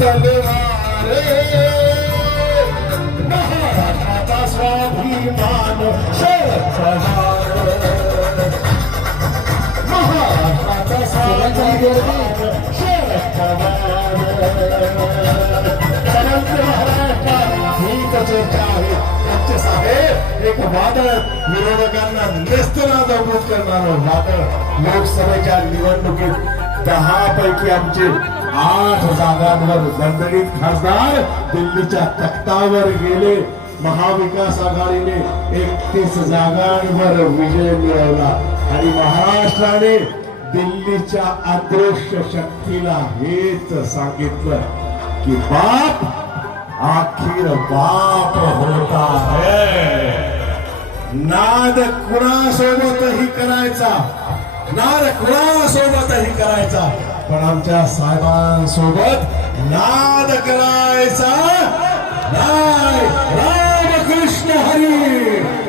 तलवार। महाराष्ट्राचा स्वाभिमान। शरद महाराष्ट्राचा स्वाभिमान। एक वादळ विरोधकांना करणार वादळ लोकसभेच्या निवडणुकीत दहा पैकी आमचे आठ जागांवर दणदणीत खासदार दिल्लीच्या तख्तावर गेले. महाविकास आघाडीने एकतीस जागांवर विजय मिळवला. आणि महाराष्ट्राने दिल्लीच्या अदृश्य शक्तीला हेच सांगितलं की बाप आखिर बाप होता है नाद कुणासोबतही करायचा? नाद कुणासोबतही करायचा. पण आमच्या साहेबांसोबत नाद करायचा. राम रामकृष्ण हरी.